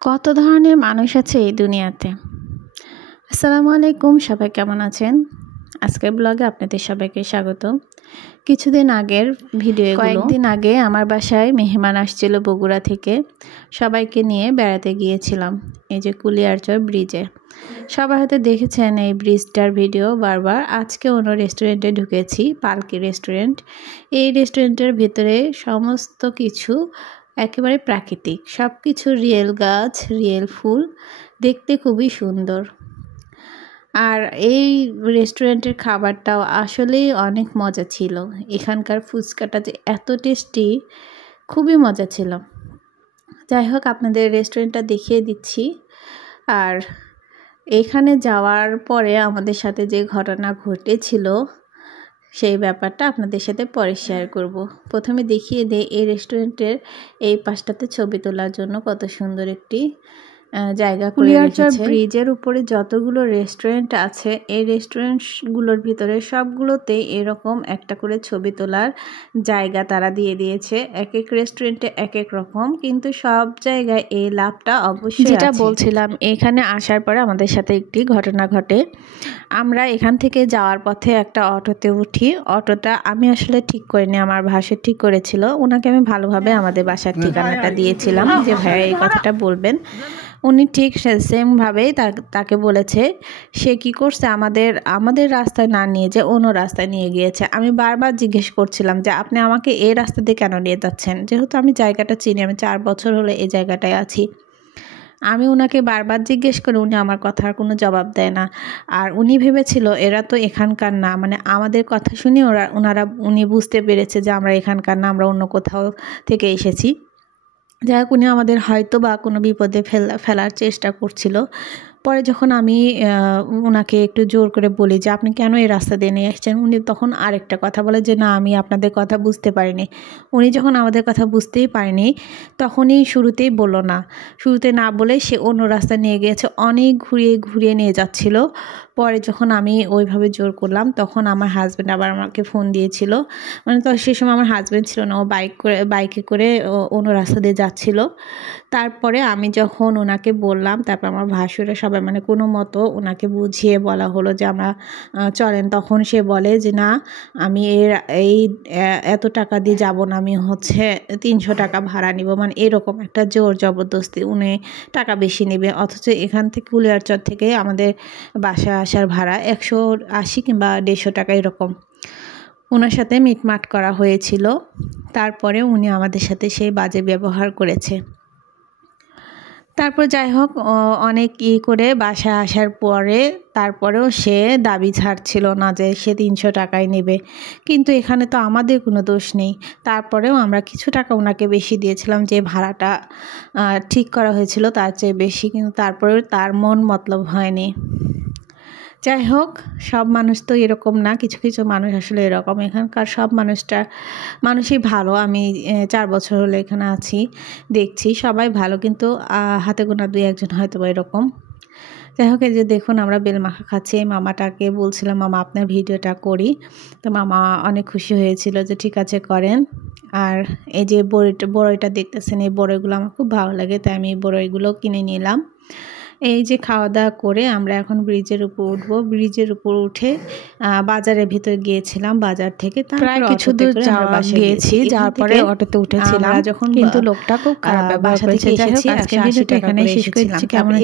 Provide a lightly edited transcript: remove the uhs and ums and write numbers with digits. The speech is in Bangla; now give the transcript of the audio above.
কত ধরনের মানুষ আছে এই দুনিয়াতে। আসসালামু আলাইকুম, সবাই কেমন আছেন? আজকের ব্লগে আপনাদের সবাইকে স্বাগত। কিছুদিন আগের ভিডিও, কয়েকদিন আগে আমার বাসায় মেহমান আসছিল বগুড়া থেকে। সবাইকে নিয়ে বেড়াতে গিয়েছিলাম এই যে কুলিয়ারচর ব্রিজে। সবাই হয়তো দেখেছেন এই ব্রিজটার ভিডিও বারবার। আজকে অন্য রেস্টুরেন্টে ঢুকেছি, পালকি রেস্টুরেন্ট। এই রেস্টুরেন্টের ভিতরে সমস্ত কিছু একেবারে প্রাকৃতিক, সব কিছু রিয়েল গাছ, রিয়েল ফুল, দেখতে খুবই সুন্দর। আর এই রেস্টুরেন্টের খাবারটাও আসলেই অনেক মজা ছিল। এখানকার ফুচকাটা যে এত টেস্টি, খুবই মজা ছিল। যাই হোক, আপনাদের রেস্টুরেন্টটা দেখিয়ে দিচ্ছি। আর এখানে যাওয়ার পরে আমাদের সাথে যে ঘটনা ঘটেছিল সেই ব্যাপারটা আপনাদের সাথে পরে শেয়ার করব। প্রথমে দেখিয়ে দেই এই রেস্টুরেন্টের এই পাশটাতে ছবি তোলার জন্য কত সুন্দর একটি জায়গা করে রেখেছে। ব্রিজের উপরে যতগুলো রেস্টুরেন্ট আছে, এই রেস্টুরেন্টগুলোর ভিতরে সবগুলোতেই এরকম একটা করে ছবি তোলার জায়গা তারা দিয়ে দিয়েছে। এক এক রেস্টুরেন্টে এক এক রকম, কিন্তু সব জায়গায় এই লাভটা অবশ্যই। যেটা বলছিলাম, এখানে আসার পরে আমাদের সাথে একটি ঘটনা ঘটে। আমরা এখান থেকে যাওয়ার পথে একটা অটোতে উঠি। অটোটা আমি আসলে ঠিক করিনি, আমার ভাসুর ঠিক করেছিল। ওনাকে আমি ভালোভাবে আমাদের বাসার ঠিকানাটা দিয়েছিলাম যে ভাইয়া এই কথাটা বলবেন। উনি ঠিক সেমভাবেই তাকে বলেছে। সে কি করছে, আমাদের রাস্তায় না নিয়ে যে অন্য রাস্তায় নিয়ে গিয়েছে। আমি বারবার জিজ্ঞেস করছিলাম যে আপনি আমাকে এই রাস্তা দিয়ে কেন নিয়ে যাচ্ছেন, যেহেতু আমি জায়গাটা চিনি, আমি 4 বছর হলে এই জায়গাটায় আছি। আমি ওনাকে বারবার জিজ্ঞেস করে উনি আমার কথার কোনো জবাব দেয় না। আর উনি ভেবেছিল এরা তো এখানকার না, মানে আমাদের কথা শুনে উনি বুঝতে পেরেছে যে আমরা এখানকার না, আমরা অন্য কোথাও থেকে এসেছি। যাই হোক, উনি আমাদের হয়তো বা কোনো বিপদে ফেলার চেষ্টা করছিল। পরে যখন আমি ওনাকে একটু জোর করে বলি যে আপনি কেন এই রাস্তা দিয়ে নিয়ে এসেছেন, উনি তখন আরেকটা কথা বলে যে না, আমি আপনাদের কথা বুঝতে পারিনি। উনি যখন আমাদের কথা বুঝতেই পারেনি, তখনই শুরুতেই বললো না। শুরুতে না বলে সে অন্য রাস্তা নিয়ে গিয়েছে, অনেক ঘুরিয়ে ঘুরিয়ে নিয়ে যাচ্ছিল। পরে যখন আমি ওইভাবে জোর করলাম, তখন আমার হাজব্যান্ড আবার আমাকে ফোন দিয়েছিল। মানে তো সে সময় আমার হাজব্যান্ড ছিল না, ও বাইকে করে অন্য রাস্তা দিয়ে যাচ্ছিল। তারপরে আমি যখন ওনাকে বললাম, তারপর আমার ভাসুরা সবাই মানে কোনো মতো ওনাকে বুঝিয়ে বলা হলো যে আমরা চলেন। তখন সে বলে যে না, আমি এই এত টাকা দিয়ে যাব না, আমি 300 টাকা ভাড়া নিব। মানে এরকম একটা জোর জবরদস্তি, উনি টাকা বেশি নেবে। অথচ এখান থেকে কুলিয়ারচর থেকে আমাদের বাসায় আসার ভাড়া 180 কিংবা 150 টাকা এরকম। ওনার সাথে মিটমাট করা হয়েছিল। তারপরে উনি আমাদের সাথে সেই বাজে ব্যবহার করেছে। তারপর যাই হোক, অনেক করে বাসায় আসার পরে তারপরেও সে দাবি ছাড়ছিল না যে সে 300 টাকাই নেবে। কিন্তু এখানে তো আমাদের কোনো দোষ নেই। তারপরেও আমরা কিছু টাকা ওনাকে বেশি দিয়েছিলাম, যে ভাড়াটা ঠিক করা হয়েছিল তার চেয়ে বেশি, কিন্তু তারপরেও তার মন মতলব হয়নি। যাই হোক, সব মানুষ তো এরকম না, কিছু কিছু মানুষ আসলে এরকম। এখানকার সব মানুষই ভালো। আমি 4 বছর হলো এখানে আছি, দেখছি সবাই ভালো, কিন্তু হাতে গোনা 2-1 হয়তো বা এরকম। যাই হোক, এই যে দেখুন আমরা বেলমাখা খাচ্ছি। মামাটাকে বলছিলাম মামা আপনার ভিডিওটা করি, তো মামা অনেক খুশি হয়েছিল যে ঠিক আছে করেন। আর এই যে বড়ইটা দেখতেছেন, এই বড়ইগুলো আমার খুব ভালো লাগে, তাই আমি এই বড়ইগুলো কিনে নিলাম। এই যে খাওয়া দাওয়া করে আমরা এখন ব্রিজের উপর উঠবো। ব্রিজের উপর উঠে বাজারের ভিতর গিয়েছিলাম। বাজার থেকে প্রায় কিছু দূর গিয়েছি, যাওয়ার পরে অটোতে উঠেছিলাম, যখন কিন্তু লোকটা খুব খারাপ ব্যবহার করেছে। যাই হোক, আজকের ভিডিওটা এখানেই শেষ করে দিচ্ছি। কেমন